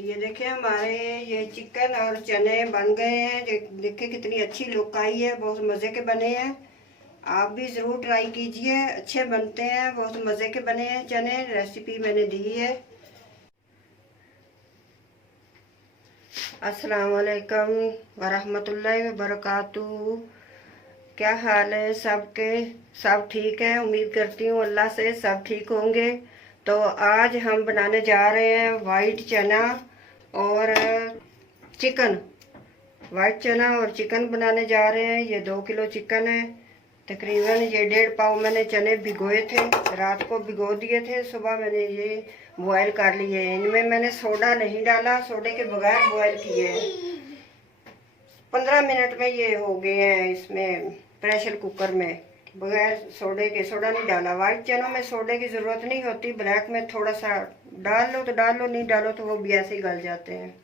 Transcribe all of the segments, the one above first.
ये देखें हमारे ये चिकन और चने बन गए हैं। देखें कितनी अच्छी लुक आई है, बहुत मज़े के बने हैं। आप भी ज़रूर ट्राई कीजिए, अच्छे बनते हैं, बहुत मज़े के बने हैं चने। रेसिपी मैंने दी है। अस्सलाम वालेकुम वरहमतुल्लाहि वबरकातुहू। क्या हाल है सबके? सब ठीक है? उम्मीद करती हूँ अल्लाह से सब ठीक होंगे। तो आज हम बनाने जा रहे हैं वाइट चना और चिकन। वाइट चना और चिकन बनाने जा रहे हैं। ये 2 किलो चिकन है। तकरीबन ये 1.5 पाव मैंने चने भिगोए थे, रात को भिगो दिए थे। सुबह मैंने ये बॉयल कर लिए। इनमें मैंने सोडा नहीं डाला, सोडे के बगैर बॉयल किए हैं। 15 मिनट में ये हो गए हैं इसमें प्रेशर कुकर में, बगैर सोडे के। सोडा नहीं डाला। वाइट चनों में सोडे की ज़रूरत नहीं होती, ब्लैक में थोड़ा सा डाल लो तो डाल लो, नहीं डालो तो वो भी ऐसे ही गल जाते हैं।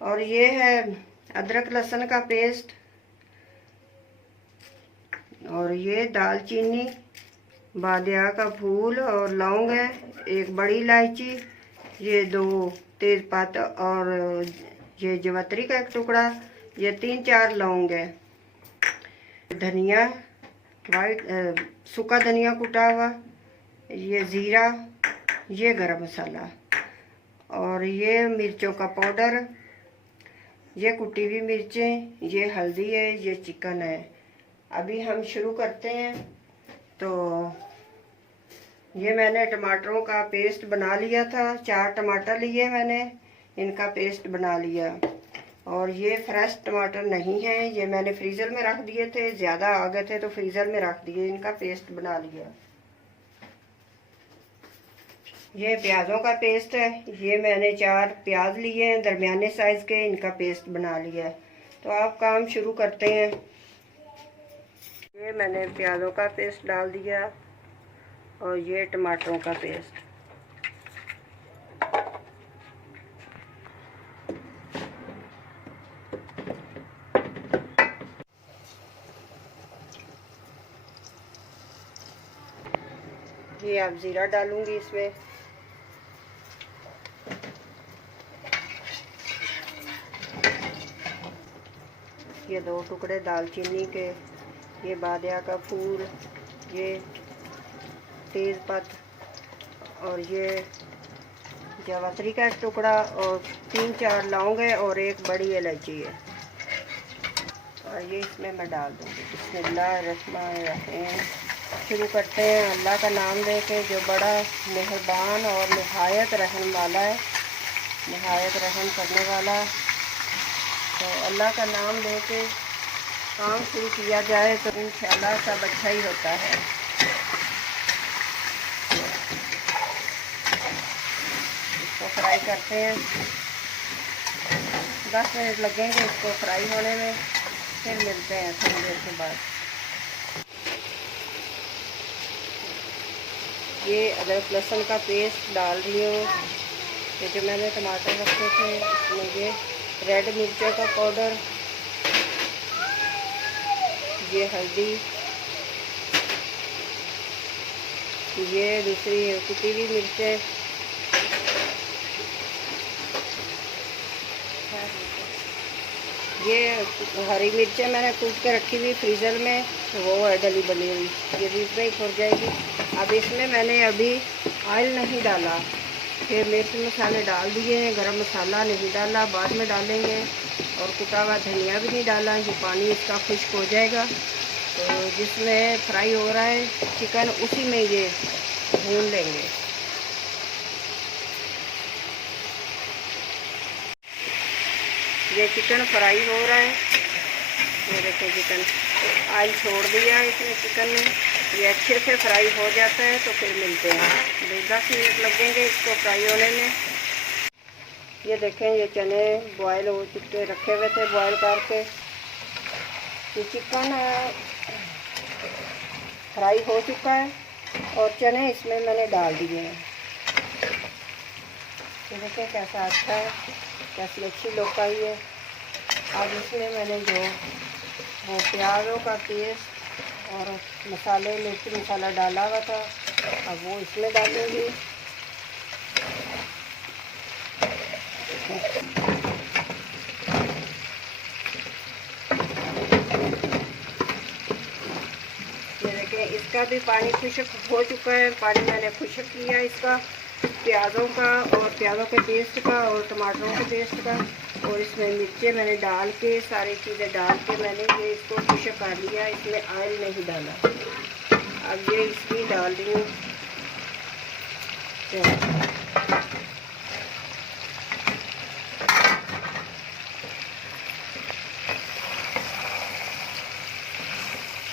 और ये है अदरक लहसुन का पेस्ट, और ये दालचीनी, बादिया का फूल और लौंग है, एक बड़ी इलायची, ये 2 तेज़पात और ये जवतरी का एक टुकड़ा, ये 3-4 लौंग है। धनिया वाइट सूखा धनिया कुटा हुआ, ये ज़ीरा, ये गरम मसाला, और ये मिर्चों का पाउडर, ये कुटी हुई मिर्चें, ये हल्दी है, ये चिकन है। अभी हम शुरू करते हैं। तो ये मैंने टमाटरों का पेस्ट बना लिया था। 4 टमाटर लिए मैंने, इनका पेस्ट बना लिया। और ये फ्रेश टमाटर नहीं है, ये मैंने फ्रीज़र में रख दिए थे, ज़्यादा आ गए थे तो फ्रीज़र में रख दिए। इनका पेस्ट बना लिया। ये प्याज़ों का पेस्ट है। ये मैंने 4 प्याज लिए हैं दरमियाने साइज़ के, इनका पेस्ट बना लिया। तो आप काम शुरू करते हैं। ये मैंने प्याज़ों का पेस्ट डाल दिया और ये टमाटरों का पेस्ट। ये अब ज़ीरा डालूंगी इसमें। ये 2 टुकड़े दालचीनी के, ये बादिया का फूल, ये तेज़पत्ता, और ये जवात्री का एक टुकड़ा, और 3-4 लौंग है, और एक बड़ी इलायची है। और ये इसमें मैं डाल दूँगी। बिस्मिल्लाहिर्रहमानिर्रहीम। शुरू करते हैं अल्लाह का नाम लेके, जो बड़ा मेहरबान और निहायत रहम वाला है, निहायत रहम करने वाला। तो अल्लाह का नाम लेके काम शुरू किया जाए तो इंशाल्लाह सब अच्छा ही होता है। इसको फ्राई करते हैं। 10 मिनट लगेंगे इसको फ्राई होने में, फिर मिलते हैं थोड़ी देर के बाद। ये अदरक लहसुन का पेस्ट डाल रही हूँ। ये जो मैंने टमाटर रखे थे, इसमें ये रेड मिर्चों का पाउडर, ये हल्दी, ये दूसरी कुटी हुई मिर्चें, ये हरी मिर्चें मैंने कूट के रखी हुई फ्रीज़र में, वो है डली बनी हुई, ये भी इसमें ही फूट जाएगी। अब इसमें मैंने अभी ऑयल नहीं डाला, फिर मिर्च मसाले डाल दिए हैं, गरम मसाला नहीं डाला, बाद में डालेंगे। और कुटा हुआ धनिया भी नहीं डाला, ये पानी इसका खुश्क हो जाएगा। तो जिसमें फ्राई हो रहा है चिकन, उसी में ये भून लेंगे। ये चिकन फ्राई हो रहा है। ये देखिए चिकन ऑयल छोड़ दिया है इसमें चिकन में। ये अच्छे से फ्राई हो जाता है तो फिर मिलते हैं। 10 मिनट लगेंगे इसको फ्राई होने में। ये देखें ये चने बॉयल हो चुके, रखे हुए थे बॉयल करके। ये चिकन फ्राई हो चुका है और चने इसमें मैंने डाल दिए हैं। तो देखें कैसा अच्छा है, कैसी अच्छी लुक आई है। अब इसमें मैंने जो वो प्याज़ों का पेस्ट और मसाले, मिर्च मसाला डाला हुआ था, अब वो इसमें डालूँगी। इसका भी पानी खुश्क हो चुका है। पानी मैंने खुश्क किया इसका, प्याज़ों का और प्याज़ों के पेस्ट का और टमाटरों के पेस्ट का, और इसमें मिर्चें मैंने डाल के, सारी चीज़ें डाल के मैंने ये इसको खुश्क कर लिया। इसमें ऑयल नहीं डाला। अब ये इसकी डाल रही हूँ।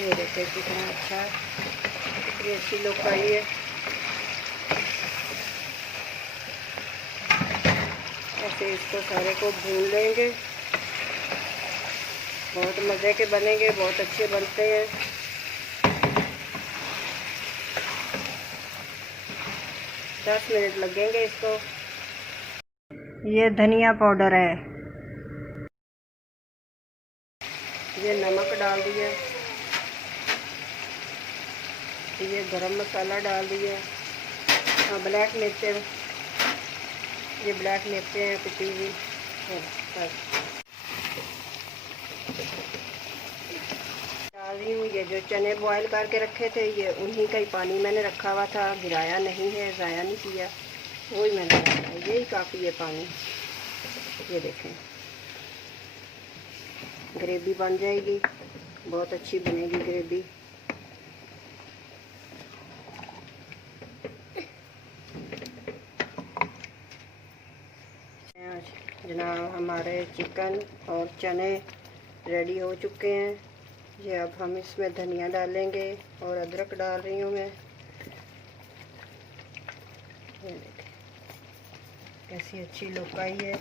ये देखिए कितना अच्छा, कितनी अच्छी लुक आई है। ऐसे इसको सारे को भून लेंगे। बहुत मज़े के बनेंगे, बहुत अच्छे बनते हैं। दस मिनट लगेंगे इसको। ये धनिया पाउडर है, ये नमक डाल दिया, ये गरम मसाला डाल दिया, ब्लैक मिर्चें, ये ब्लैक मिर्चें हैं कुटी हुई। डाल रही हूँ ये जो चने बॉयल करके रखे थे, ये उन्हीं का ही पानी मैंने रखा हुआ था, गिराया नहीं है, ज़ाया नहीं किया, वही मैंने रखा है। यही काफ़ी है पानी। ये देखें, ग्रेवी बन जाएगी, बहुत अच्छी बनेगी ग्रेवी। जनाब हमारे चिकन और चने रेडी हो चुके हैं। ये अब हम इसमें धनिया डालेंगे और अदरक डाल रही हूँ मैं। ये देखें कैसी अच्छी लुक आई है।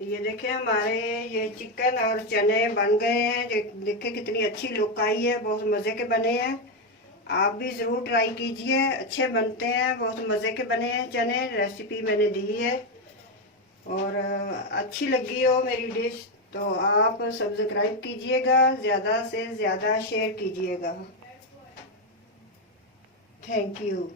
ये देखें हमारे ये चिकन और चने बन गए हैं। देखें कितनी अच्छी लुक आई है, बहुत मज़े के बने हैं। आप भी ज़रूर ट्राई कीजिए, अच्छे बनते हैं, बहुत मज़े के बने हैं चने। रेसिपी मैंने दी है, और अच्छी लगी हो मेरी डिश तो आप सब्सक्राइब कीजिएगा, ज़्यादा से ज़्यादा शेयर कीजिएगा। Thank you.